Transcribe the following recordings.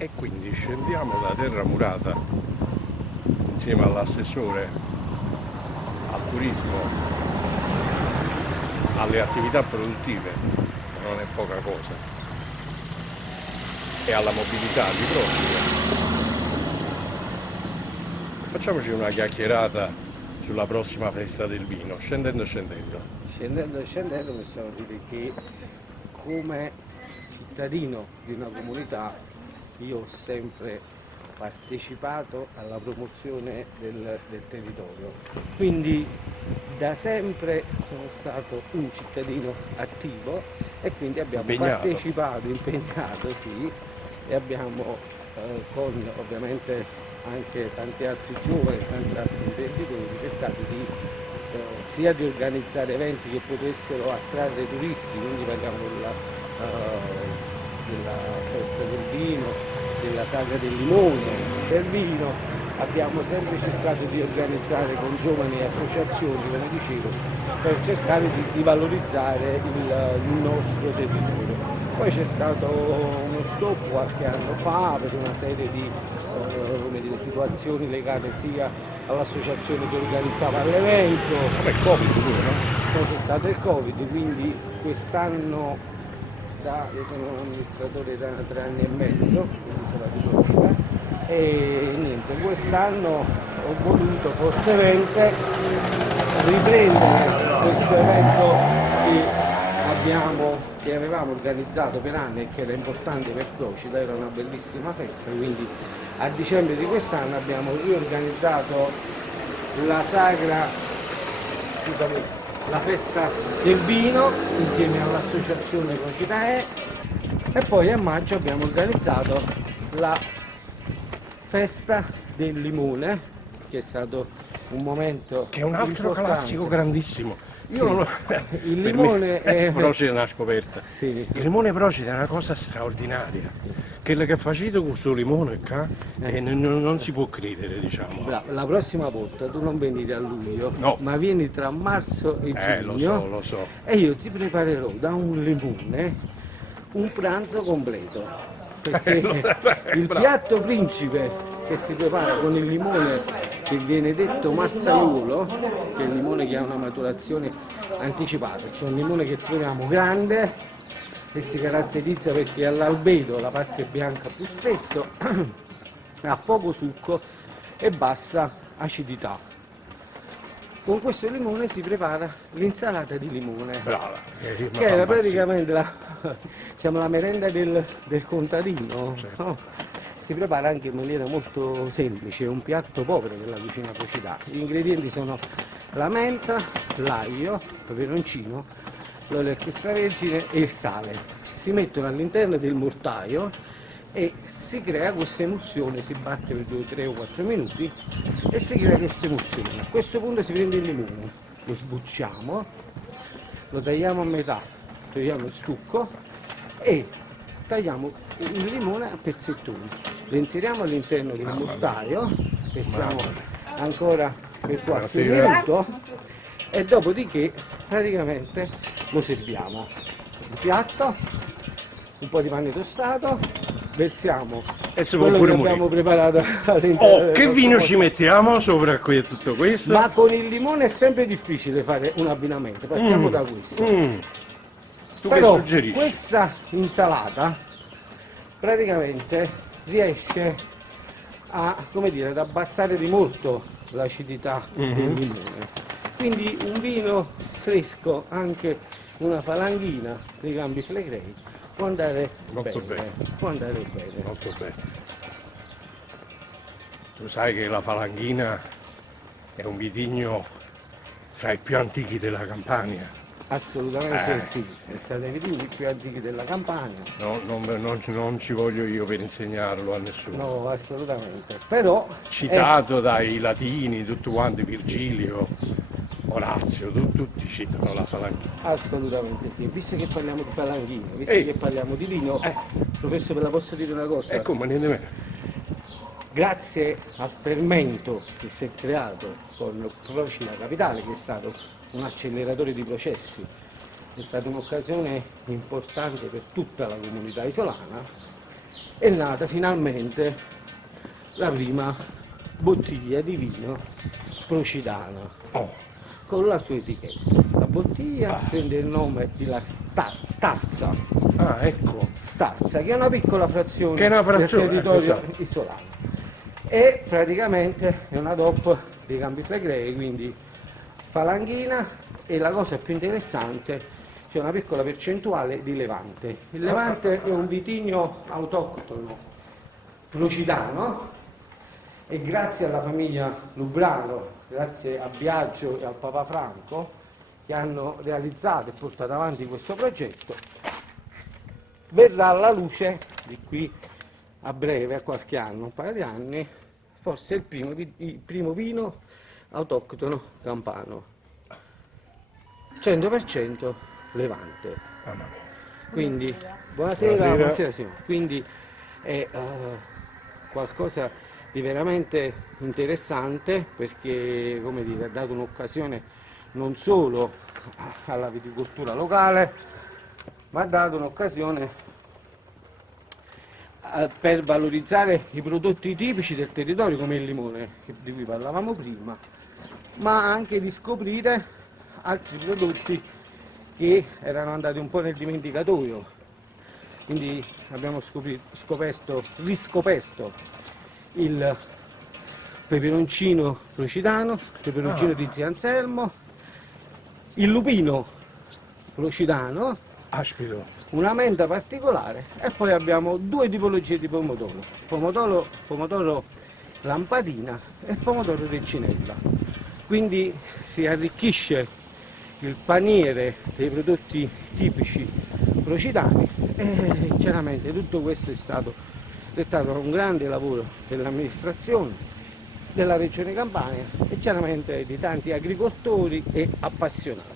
E quindi scendiamo da Terra Murata insieme all'assessore al turismo, alle attività produttive, non è poca cosa, e alla mobilità di prossimo. Facciamoci una chiacchierata sulla prossima festa del vino, scendendo. Scendendo possiamo dire che come cittadino di una comunità io ho sempre partecipato alla promozione del territorio, quindi da sempre sono stato un cittadino attivo e quindi abbiamo impegnato sì, e abbiamo con ovviamente anche tanti altri giovani, tanti altri imprenditori cercato di sia di organizzare eventi che potessero attrarre turisti, quindi parliamo della festa del vino, della sagra del limone, del vino. Abbiamo sempre cercato di organizzare con giovani associazioni, come dicevo, per cercare di valorizzare il nostro territorio. Poi c'è stato uno stop qualche anno fa per una serie di situazioni legate sia all'associazione che organizzava l'evento. Vabbè, il Covid pure, no? Poi c'è stato il Covid, quindi quest'anno io sono amministratore da 3 anni e mezzo, quindi sono di Croscia, e niente, quest'anno ho voluto fortemente riprendere questo evento che avevamo organizzato per anni e che era importante per Procida, era una bellissima festa, quindi a dicembre di quest'anno abbiamo riorganizzato la festa del vino insieme all'associazione Procitae e poi a maggio abbiamo organizzato la festa del limone, che è stato un momento che è un altro classico grandissimo. Il limone è Procida è una scoperta. Sì. Il limone Procida è una cosa straordinaria. Sì. Quello che facito con questo limone qua non si può credere, diciamo. Bravo. La prossima volta tu non venire a luglio, no, ma vieni tra marzo e giugno. Lo so. E io ti preparerò da un limone un pranzo completo. Perché il piatto principe che si prepara con il limone che viene detto marzaiolo, che è il limone che ha una maturazione anticipata, cioè un limone che troviamo grande e si caratterizza perché all'albedo, la parte bianca più spesso, ha poco succo e bassa acidità. Con questo limone si prepara l'insalata di limone. Brava, che era praticamente la merenda del contadino. Certo. No? Si prepara anche in maniera molto semplice, è un piatto povero della cucina procitana. Gli ingredienti sono la menta, l'aglio, il peperoncino, l'olio extravergine e il sale. Si mettono all'interno del mortaio e si crea questa emulsione, si batte per 2, 3 o 4 minuti e si crea questa emulsione. A questo punto si prende il limone, lo sbucciamo, lo tagliamo a metà, togliamo il succo e tagliamo il limone a pezzettoni, lo inseriamo all'interno del mortaio e siamo ancora per qualche minuto e dopodiché praticamente lo serviamo. Un piatto, un po' di pane tostato, versiamo quello che abbiamo preparato all'interno. Che vino ci mettiamo sopra qui tutto questo? Ma con il limone è sempre difficile fare un abbinamento, partiamo da questo. Tu però che suggerisci? Questa insalata praticamente riesce ad abbassare di molto l'acidità del limone. Quindi un vino fresco, anche una falanghina dei Campi Flegrei, può andare bene. Molto bene. Tu sai che la falanghina è un vitigno fra i più antichi della Campania. Assolutamente sì, è stato i vitigni più antichi della Campania. No, non ci voglio io per insegnarlo a nessuno. No, assolutamente. Però citato dai latini, tutti quanti, Virgilio, Orazio, tutti citano la falanghina. Assolutamente sì. Visto che parliamo di falanghina, visto che parliamo di vino, professore, la posso dire una cosa? Come niente meno. Grazie al fermento che si è creato con Procida Capitale, che è stato un acceleratore di processi, è stata un'occasione importante per tutta la comunità isolana, è nata finalmente la prima bottiglia di vino Procidano con la sua etichetta. La bottiglia prende il nome di la Starza, Ah, ecco. Starza, che è una piccola frazione, Che è una frazione, del territorio esatto. isolano. E praticamente è una DOP dei Campi Flegrei, quindi falanghina, e la cosa più interessante, c'è una piccola percentuale di Levante. Il Levante è un vitigno autoctono procidano e grazie alla famiglia Lubrano, grazie a Biagio e al Papa Franco, che hanno realizzato e portato avanti questo progetto, verrà alla luce di qui a breve, a qualche anno, un paio di anni, forse il primo vino autoctono campano, 100% Levante. Mamma mia. Quindi, buonasera, Buonasera. buonasera Simone. Quindi è qualcosa di veramente interessante, perché, come dire, ha dato un'occasione non solo alla viticoltura locale, ma ha dato un'occasione per valorizzare i prodotti tipici del territorio come il limone, di cui parlavamo prima, ma anche di scoprire altri prodotti che erano andati un po' nel dimenticatoio. Quindi abbiamo riscoperto il peperoncino procidano, il peperoncino di Zio Anselmo, il lupino procidano, Aspiro. una menta particolare, e poi abbiamo due tipologie di pomodoro lampadina e pomodoro reccinella. Quindi si arricchisce il paniere dei prodotti tipici procidani, e chiaramente tutto questo è stato dettato da un grande lavoro dell'amministrazione della Regione Campania e chiaramente di tanti agricoltori e appassionati.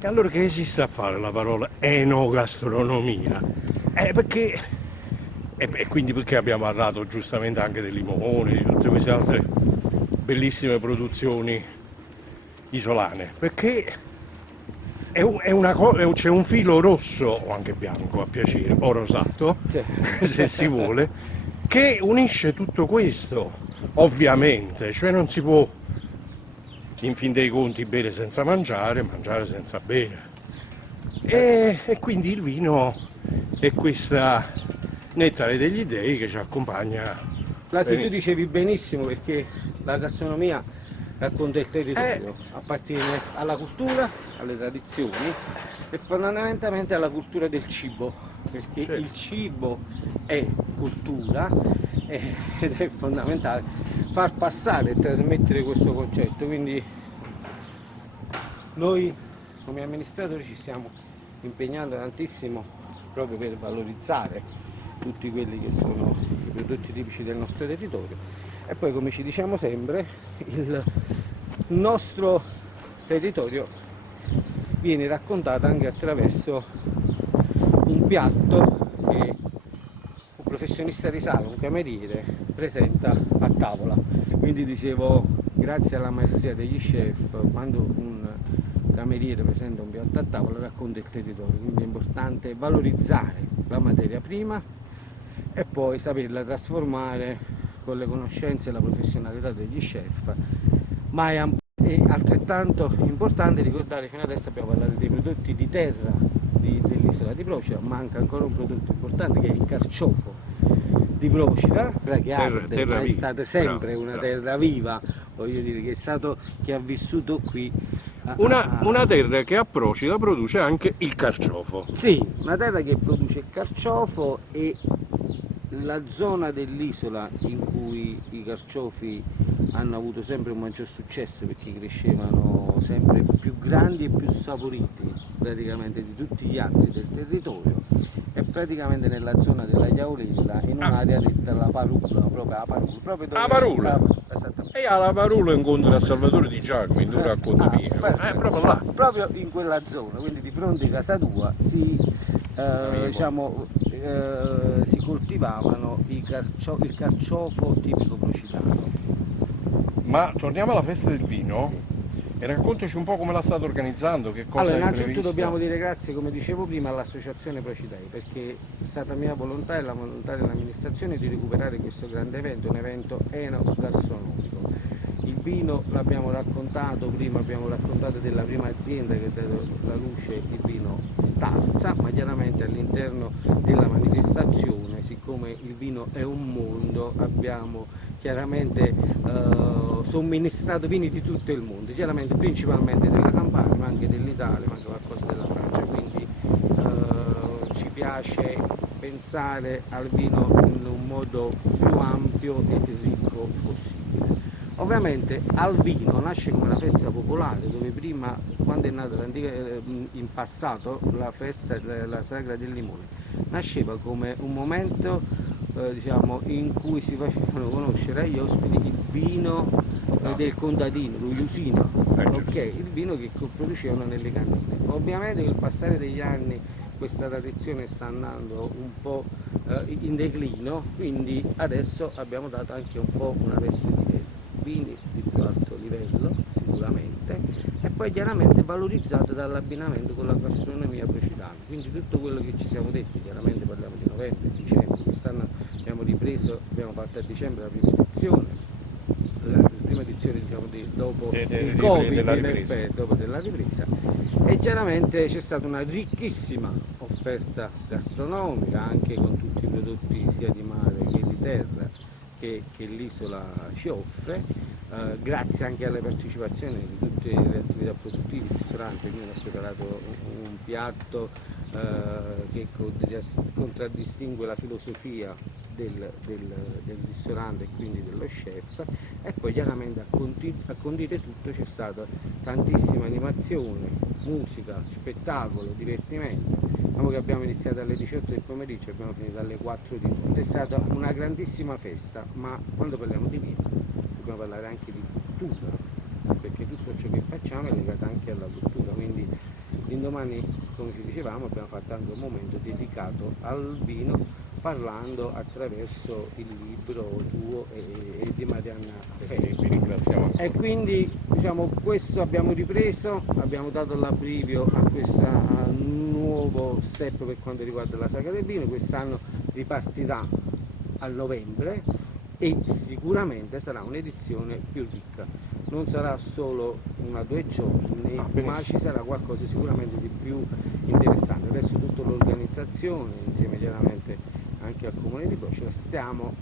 E allora che esiste a fare la parola enogastronomia? Perché, e quindi perché abbiamo parlato giustamente anche del limone, di tutte queste altre bellissime produzioni isolane? Perché c'è un filo rosso, o anche bianco a piacere, o rosato, Sì. se si vuole, che unisce tutto questo, ovviamente, cioè non si può in fin dei conti bere senza mangiare, mangiare senza bere. E quindi il vino è questa nettare degli dei che ci accompagna. Là sì, tu benissimo. dicevi benissimo, perché la gastronomia racconta il territorio, appartiene alla cultura, alle tradizioni e fondamentalmente alla cultura del cibo, perché Certo. il cibo è cultura ed è fondamentale far passare e trasmettere questo concetto. Quindi noi come amministratori ci stiamo impegnando tantissimo proprio per valorizzare tutti quelli che sono i prodotti tipici del nostro territorio, e poi, come ci diciamo sempre, il nostro territorio viene raccontato anche attraverso un piatto che un professionista di sala, un cameriere, presenta a tavola. Quindi dicevo, grazie alla maestria degli chef, quando un cameriere presenta un piatto a tavola racconta il territorio, quindi è importante valorizzare la materia prima e poi saperla trasformare con le conoscenze e la professionalità degli chef, ma è altrettanto importante ricordare, fino adesso abbiamo parlato dei prodotti di terra dell'isola di Procida, manca ancora un prodotto importante che è il carciofo di Procida, che arde, ma è stata sempre una terra viva, voglio dire, che ha vissuto qui. Una terra che a Procida produce anche il carciofo. Sì, una terra che produce il carciofo, e la zona dell'isola in cui i carciofi hanno avuto sempre un maggior successo, perché crescevano sempre più grandi e più saporiti praticamente di tutti gli altri del territorio, è praticamente nella zona della Iaurella, in un'area detta la Parula, proprio dove La Parula? esattamente. E alla Parula incontro a Salvatore Di Giacomo, in tu racconti mia. Perfetto. Proprio là. Proprio in quella zona, quindi di fronte a casa tua si coltivavano il carciofo tipico procidano. Ma torniamo alla festa del vino. E raccontaci un po' come la state organizzando, che cosa Allora, è innanzitutto previsto. dobbiamo dire grazie, come dicevo prima, all'associazione Procidei, perché è stata mia volontà e la volontà dell'amministrazione di recuperare questo grande evento, un evento enogastronomico. Il vino l'abbiamo raccontato prima, abbiamo raccontato della prima azienda che ha dato la luce, il vino Starza, ma chiaramente all'interno della manifestazione, siccome il vino è un mondo, abbiamo chiaramente somministrato vini di tutto il mondo, chiaramente principalmente della Campania, ma anche dell'Italia, ma anche qualcosa della Francia, quindi ci piace pensare al vino in un modo più ampio e ricco possibile. Ovviamente Alvino nasce come una festa popolare, dove prima, quando è nata in passato la festa, la sagra del limone, nasceva come un momento diciamo, in cui si facevano conoscere agli ospiti il vino del contadino, lo Iusino, ok? Il vino che producevano nelle cantine. Ovviamente con il passare degli anni questa tradizione sta andando un po' in declino, quindi adesso abbiamo dato anche un po' una veste diversa, vini di più alto livello sicuramente, e poi chiaramente valorizzato dall'abbinamento con la gastronomia procidana, quindi tutto quello che ci siamo detti, chiaramente parliamo di novembre, dicembre, quest'anno abbiamo ripreso, abbiamo fatto a dicembre la prima edizione diciamo, dopo il Covid, dopo della ripresa, e chiaramente c'è stata una ricchissima offerta gastronomica anche con tutti i prodotti sia di mare che di terra che l'isola ci offre, grazie anche alle partecipazioni di tutte le attività produttive, ristoranti, quindi ho preparato un piatto che contraddistingue la filosofia del ristorante e quindi dello chef, e poi chiaramente a condire tutto c'è stata tantissima animazione, musica, spettacolo, divertimento. Diciamo che abbiamo iniziato alle 18 del pomeriggio e abbiamo finito alle 4 di notte. È stata una grandissima festa, ma quando parliamo di vino dobbiamo parlare anche di cultura, perché tutto ciò che facciamo è legato anche alla cultura, quindi l'indomani, come ci dicevamo, abbiamo fatto anche un momento dedicato al vino, parlando attraverso il libro tuo e di Marianna Ferri. Vi ringraziamo. E quindi diciamo questo abbiamo ripreso, abbiamo dato l'abbrivio a questo nuovo step per quanto riguarda la sagra del vino. Quest'anno ripartirà a novembre e sicuramente sarà un'edizione più ricca, non sarà solo 1 o 2 giorni, ma ci sarà qualcosa sicuramente di più interessante. Adesso tutta l'organizzazione, insieme chiaramente anche al Comune di Procida, stiamo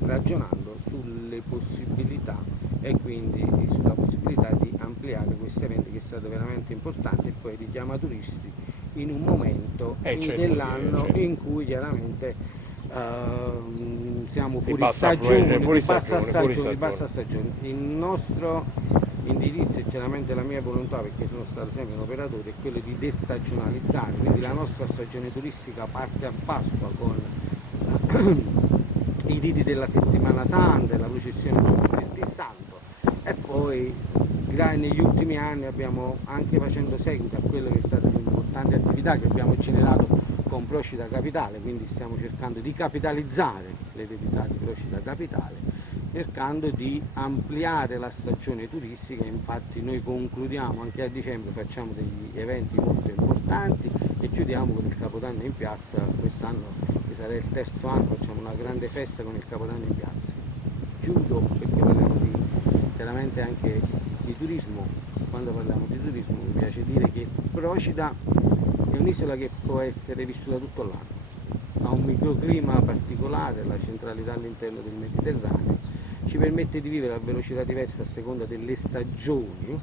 ragionando sulle possibilità e quindi sulla possibilità di ampliare questo evento che è stato veramente importante e poi richiama turisti in un momento dell'anno in cui chiaramente siamo fuori stagione, di bassa stagione. Il nostro indirizzo e chiaramente la mia volontà, perché sono stato sempre un operatore, è quello di destagionalizzare, quindi la nostra stagione turistica parte a Pasqua con i riti della settimana santa, la processione del Santo, e poi negli ultimi anni abbiamo anche facendo seguito a quello che è stata un'importante attività che abbiamo generato con Procida Capitale, quindi stiamo cercando di capitalizzare l'eredità di Procida Capitale, cercando di ampliare la stagione turistica. Infatti noi concludiamo anche a dicembre, facciamo degli eventi molto importanti e chiudiamo con il Capodanno in piazza. Quest'anno, che sarà il 3° anno, facciamo una grande festa con il Capodanno in piazza. Chiudo perché parliamo chiaramente anche di turismo. Quando parliamo di turismo mi piace dire che Procida è un'isola che può essere vissuta tutto l'anno, ha un microclima particolare, la centralità all'interno del Mediterraneo, ci permette di vivere a velocità diverse a seconda delle stagioni,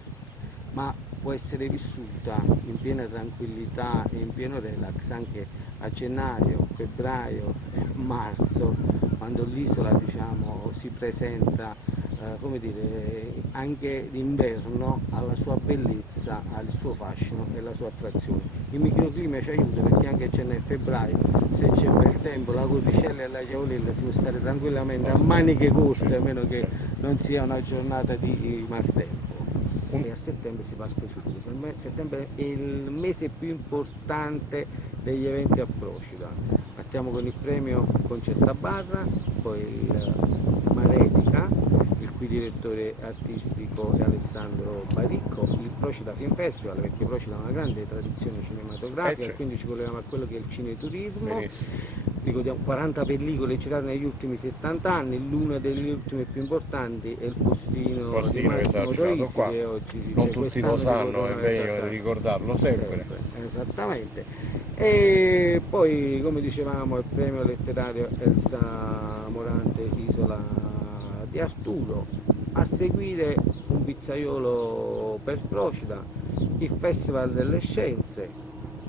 ma può essere vissuta in piena tranquillità e in pieno relax anche a gennaio, febbraio, marzo, quando l'isola diciamo, si presenta come dire, anche d'inverno ha la sua bellezza, ha il suo fascino e la sua attrazione. Il microclima ci aiuta perché anche a gennaio e febbraio, se c'è bel tempo, la Cordicella e la Chiavolella si può stare tranquillamente a maniche corte, a meno che non sia una giornata di maltempo. E a settembre si parte subito. Settembre è il mese più importante degli eventi a Procida. Partiamo con il premio Concerto a Barra, poi il Maretica, il cui direttore artistico è Alessandro Baricco. Il Procida Film Festival, perché Procida ha una grande tradizione cinematografica, certo. quindi ci colleghiamo a quello che è il cineturismo. Benissimo. Ricordiamo 40 pellicole girate negli ultimi 70 anni, l'una delle ultime più importanti è il postino di Che Massimo sta girato Troisi, qua. che oggi Non dice, tutti lo quest'anno sanno, è meglio esattamente. ricordarlo sempre. Esattamente. E poi, come dicevamo, il premio letterario Elsa Morante, Isola di Arturo. A seguire un pizzaiolo per Procida, il Festival delle Scienze,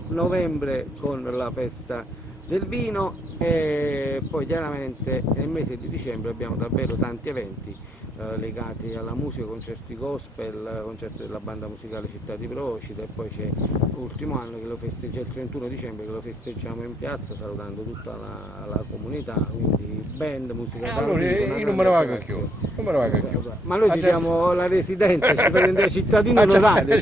novembre con la festa del vino, e poi chiaramente nel mese di dicembre abbiamo davvero tanti eventi legati alla musica, concerti gospel, concerti della banda musicale Città di Procida, e poi c'è l'ultimo anno che lo festeggia il 31 dicembre, che lo festeggiamo in piazza salutando tutta la comunità, quindi band, musica Allora dal vivo, una io non me grande ne vado associazione. più, non me ne vado più. Ma noi ti diamo la residenza, ci prende cittadino onorario.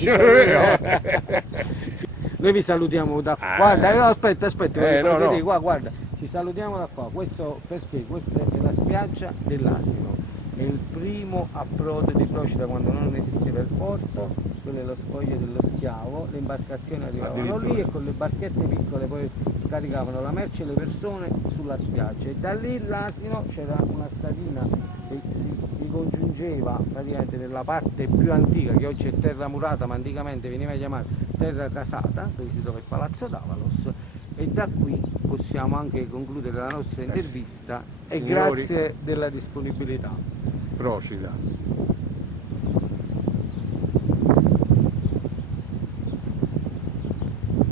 Noi vi salutiamo da qua. Guarda, no, aspetta, voglio no, far vedere no. qua, guarda, ci salutiamo da qua. Questo perché? Questa è la spiaggia dell'Asino, è il primo approdo di Procida quando non esisteva il porto, quello è lo scoglio dello Schiavo, le imbarcazioni arrivavano lì e con le barchette piccole poi scaricavano la merce e le persone sulla spiaggia, e da lì l'Asino c'era una stadina che si ricongiungeva praticamente nella parte più antica, che oggi è terra murata ma anticamente veniva chiamata terra casata, dove si trova il Palazzo d'Avalos, e da qui possiamo anche concludere la nostra intervista, e Signori, grazie della disponibilità. Procida.